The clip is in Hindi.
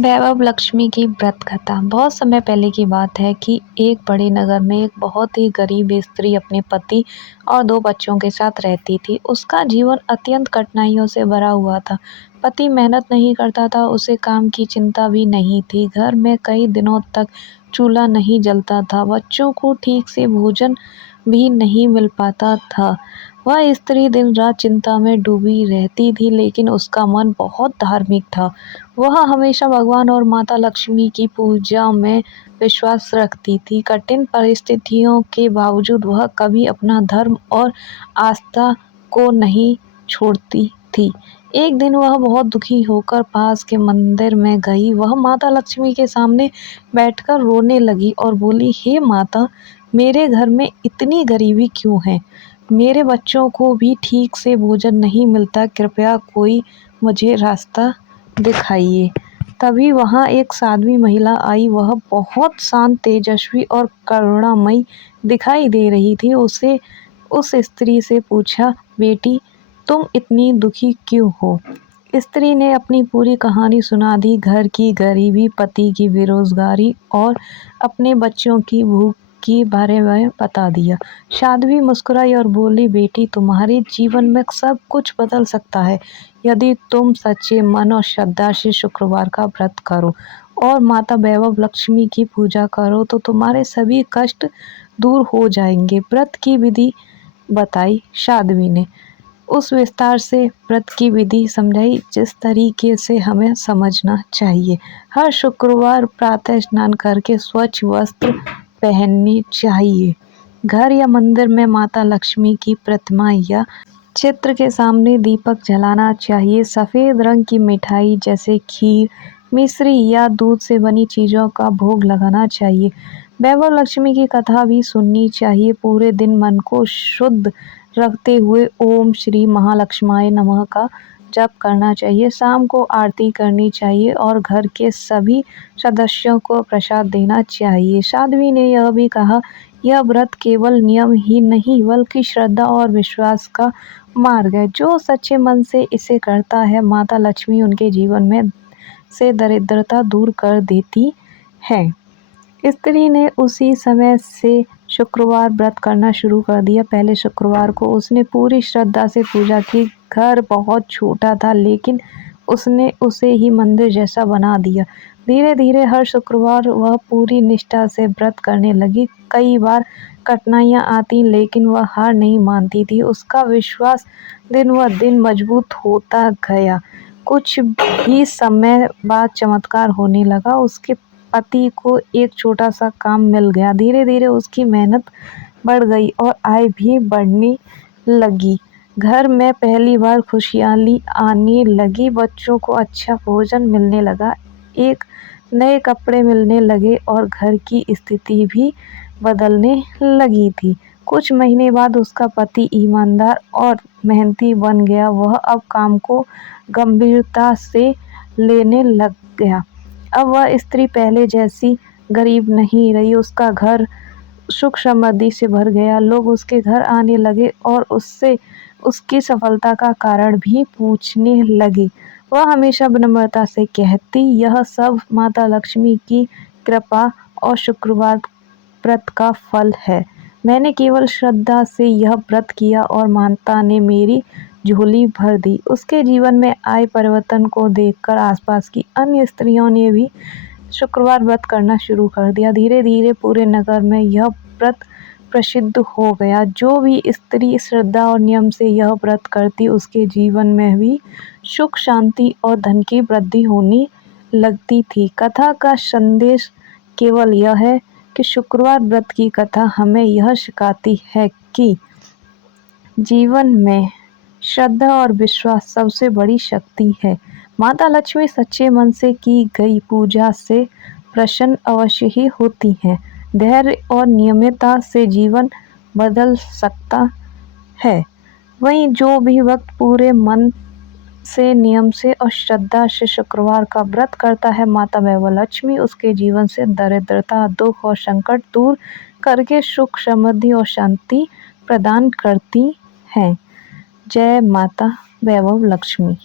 वैभव लक्ष्मी की व्रत कथा। बहुत समय पहले की बात है कि एक बड़े नगर में एक बहुत ही गरीब स्त्री अपने पति और दो बच्चों के साथ रहती थी। उसका जीवन अत्यंत कठिनाइयों से भरा हुआ था। पति मेहनत नहीं करता था, उसे काम की चिंता भी नहीं थी। घर में कई दिनों तक चूल्हा नहीं जलता था, बच्चों को ठीक से भोजन भी नहीं मिल पाता था। वह स्त्री दिन रात चिंता में डूबी रहती थी, लेकिन उसका मन बहुत धार्मिक था। वह हमेशा भगवान और माता लक्ष्मी की पूजा में विश्वास रखती थी। कठिन परिस्थितियों के बावजूद वह कभी अपना धर्म और आस्था को नहीं छोड़ती थी। एक दिन वह बहुत दुखी होकर पास के मंदिर में गई। वह माता लक्ष्मी के सामने बैठकर रोने लगी और बोली, हे माता, मेरे घर में इतनी गरीबी क्यों है? मेरे बच्चों को भी ठीक से भोजन नहीं मिलता, कृपया कोई मुझे रास्ता दिखाइए। तभी वहाँ एक साध्वी महिला आई। वह बहुत शांत, तेजस्वी और करुणामयी दिखाई दे रही थी। उसे उस स्त्री से पूछा, बेटी, तुम इतनी दुखी क्यों हो? स्त्री ने अपनी पूरी कहानी सुना दी। घर की गरीबी, पति की बेरोजगारी और अपने बच्चों की भूख के बारे में बता दिया। साध्वी मुस्कुराई और बोली, बेटी, तुम्हारे जीवन में सब कुछ बदल सकता है यदि तुम सच्चे मन और श्रद्धा से शुक्रवार का व्रत करो और माता वैभव लक्ष्मी की पूजा करो तो तुम्हारे सभी कष्ट दूर हो जाएंगे। व्रत की विधि बताई साध्वी ने। उस विस्तार से व्रत की विधि समझाई जिस तरीके से हमें समझना चाहिए। हर शुक्रवार प्रातः स्नान करके स्वच्छ वस्त्र पहनने चाहिए। घर या मंदिर में माता लक्ष्मी की प्रतिमा या चित्र के सामने दीपक जलाना चाहिए। सफ़ेद रंग की मिठाई जैसे खीर, मिश्री या दूध से बनी चीज़ों का भोग लगाना चाहिए। वैभव लक्ष्मी की कथा भी सुननी चाहिए। पूरे दिन मन को शुद्ध रखते हुए ओम श्री महालक्ष्माय नमः का जप करना चाहिए। शाम को आरती करनी चाहिए और घर के सभी सदस्यों को प्रसाद देना चाहिए। साध्वी ने यह भी कहा, यह व्रत केवल नियम ही नहीं बल्कि श्रद्धा और विश्वास का मार्ग है। जो सच्चे मन से इसे करता है, माता लक्ष्मी उनके जीवन में से दरिद्रता दूर कर देती है। स्त्री ने उसी समय से शुक्रवार व्रत करना शुरू कर दिया। पहले शुक्रवार को उसने पूरी श्रद्धा से पूजा की। घर बहुत छोटा था, लेकिन उसने उसे ही मंदिर जैसा बना दिया। धीरे धीरे हर शुक्रवार वह पूरी निष्ठा से व्रत करने लगी। कई बार कठिनाइयाँ आती, लेकिन वह हार नहीं मानती थी। उसका विश्वास दिन व दिन मजबूत होता गया। कुछ ही समय बाद चमत्कार होने लगा। उसके पति को एक छोटा सा काम मिल गया। धीरे धीरे उसकी मेहनत बढ़ गई और आय भी बढ़ने लगी। घर में पहली बार खुशहाली आने लगी। बच्चों को अच्छा भोजन मिलने लगा, एक नए कपड़े मिलने लगे और घर की स्थिति भी बदलने लगी थी। कुछ महीने बाद उसका पति ईमानदार और मेहनती बन गया। वह अब काम को गंभीरता से लेने लग गया। अब वह स्त्री पहले जैसी गरीब नहीं रही। उसका घर सुख समृद्धि से भर गया। लोग उसके घर आने लगे और उससे उसकी सफलता का कारण भी पूछने लगे। वह हमेशा विनम्रता से कहती, यह सब माता लक्ष्मी की कृपा और शुक्रवार व्रत का फल है। मैंने केवल श्रद्धा से यह व्रत किया और माता ने मेरी झोली भर दी। उसके जीवन में आए परिवर्तन को देखकर आसपास की अन्य स्त्रियों ने भी शुक्रवार व्रत करना शुरू कर दिया। धीरे धीरे पूरे नगर में यह व्रत प्रसिद्ध हो गया। जो भी स्त्री श्रद्धा और नियम से यह व्रत करती, उसके जीवन में भी सुख, शांति और धन की वृद्धि होने लगती थी। कथा का संदेश केवल यह है कि शुक्रवार व्रत की कथा हमें यह सिखाती है कि जीवन में श्रद्धा और विश्वास सबसे बड़ी शक्ति है। माता लक्ष्मी सच्चे मन से की गई पूजा से प्रसन्न अवश्य ही होती हैं। धैर्य और नियमितता से जीवन बदल सकता है। वहीं जो भी वक्त पूरे मन से, नियम से और श्रद्धा से शुक्रवार का व्रत करता है, माता वैभव लक्ष्मी उसके जीवन से दरिद्रता, दुख और संकट दूर करके सुख, समृद्धि और शांति प्रदान करती हैं। जय माता वैभव लक्ष्मी।